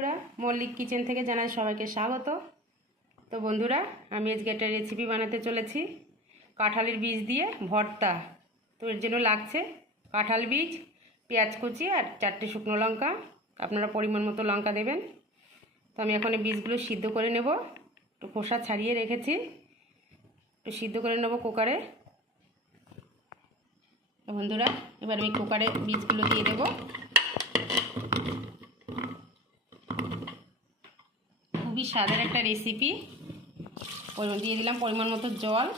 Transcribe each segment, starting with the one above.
বন্ধুরা, মল্লিক কিচেন থেকে জানাই সবাইকে স্বাগত। তো বন্ধুরা, আমি আজকে একটা রেসিপি বানাতে চলেছি। কাঁঠালের বীজ দিয়ে ভর্তা। তো এর জন্য লাগছে কাঁঠাল বীজ, পেঁয়াজ কুচি আর চারটে শুকনো লঙ্কা। আপনারা পরিমাণ মতো লঙ্কা দেবেন। তো আমি এখন এই বীজগুলো সিদ্ধ করে নেব। একটু খোসা ছাড়িয়ে রেখেছি। একটু সিদ্ধ করে নেব কুকারে। বন্ধুরা, এবার আমি কুকারে বীজগুলো দিয়ে দেবো। খুবই স্বাদের একটা রেসিপি দিয়ে দিলাম পরিমাণ মতো জল।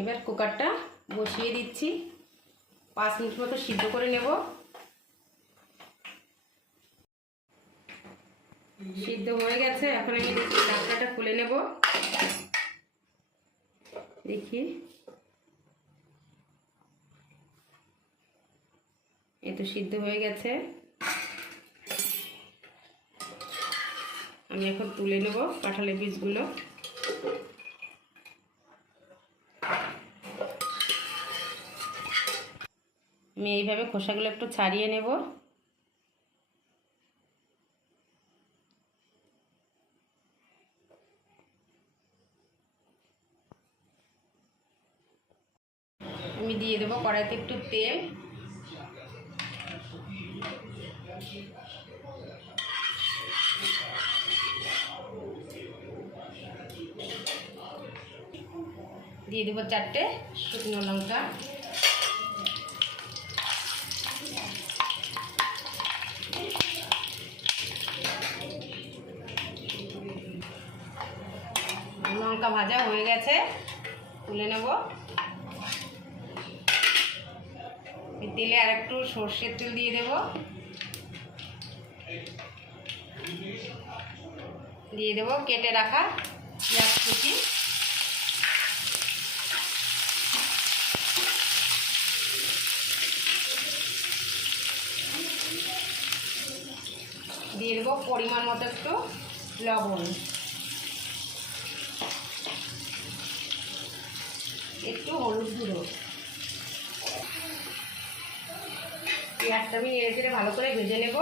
এবার কুকারটা বসিয়ে দিচ্ছি। পাঁচ মিনিট মতো সিদ্ধ করে নেব। সিদ্ধ হয়ে গেছে, এখন আমি ঢাকনাটা খুলে নেব। দেখি। এ তো সিদ্ধ হয়ে গেছে। আমি এখন তুলে নেব কাঁঠালের বীজগুলো। আমি এইভাবে খোসাগুলো একটু ছাড়িয়ে নেব। আমি দিয়ে দেবো কড়াইতে একটু তেল। দিয়ে দেবো চারটে শুকনো লঙ্কা। লঙ্কা ভাজা হয়ে গেছে, তুলে নেব। তেলে আর একটু সর্ষের তেল দিয়ে দেব। দিয়ে দেবো কেটে রাখা পেঁয়াজ কুচি দিয়ে দেবো পরিমাণ মতো একটু লবণ। একটু হলুদ গুঁড়ো। পেঁয়াজটা আমি নেড়ে চেড়ে ভালো করে ভেজে নেব।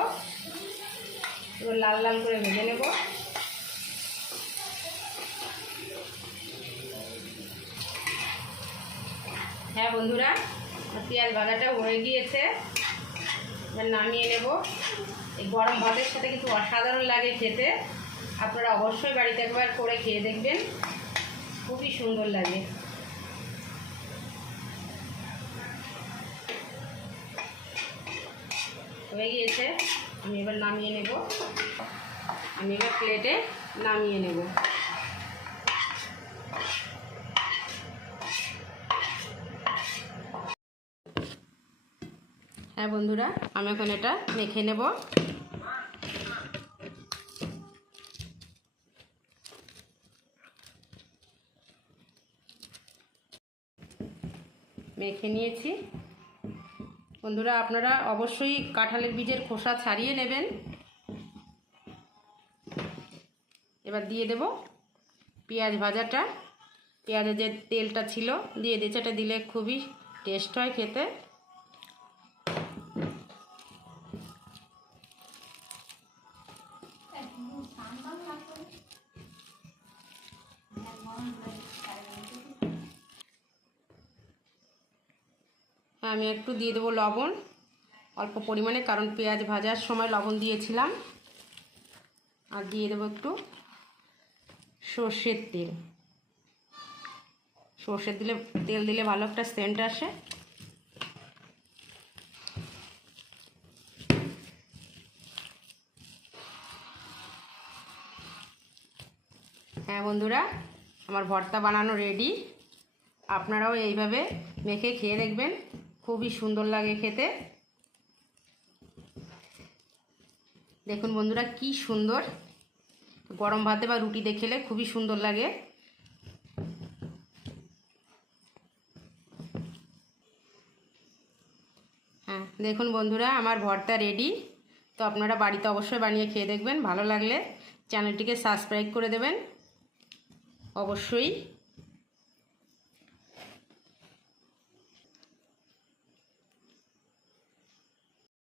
এবার লাল লাল করে ভেজে নেব। হ্যাঁ বন্ধুরা পেঁয়াজ ভাজাটা হয়ে গিয়েছে। এবার নামিয়ে নেব। এই গরম ভাতের সাথে কিন্তু অসাধারণ লাগে খেতে। আপনারা অবশ্যই বাড়িতে একবার করে খেয়ে দেখবেন। খুবই সুন্দর লাগে। হয়ে গিয়েছে। আমি এবার নামিয়ে নেব। আমি এবার প্লেটে নামিয়ে নেব। হ্যাঁ বন্ধুরা, আমি এখন এটা মেখে নেব। মেখে নিয়েছি। বন্ধুরা, আপনারা অবশ্যই কাঁঠালের বীজের খোসা ছাড়িয়ে নেবেন। এবার দিয়ে দেব পেঁয়াজ ভাজাটা। পেঁয়াজের যে তেলটা ছিল, দিয়ে দিয়েছে। এটা দিলে খুবই টেস্ট হয় খেতে। আমি একটু দিয়ে দেবো লবণ, অল্প পরিমাণে, কারণ পেঁয়াজ ভাজার সময় লবণ দিয়েছিলাম। আর দিয়ে দেবো একটু সর্ষের তেল। সর্ষের দিলে, তেল দিলে ভালো একটা সেন্ট আসে। হ্যাঁ বন্ধুরা, আমার ভর্তা বানানো রেডি আপনারাও এইভাবে মেখে খেয়ে দেখবেন। খুবই সুন্দর লাগে খেতে। দেখুন বন্ধুরা, কি সুন্দর। গরম ভাতে বা রুটিতে খেলে খুবই সুন্দর লাগে। হ্যাঁ দেখুন বন্ধুরা, আমার ভর্তা রেডি তো আপনারা বাড়িতে অবশ্যই বানিয়ে খেয়ে দেখবেন, ভালো লাগলে। চ্যানেলটিকে সাবস্ক্রাইব করে দেবেন। অবশ্যই।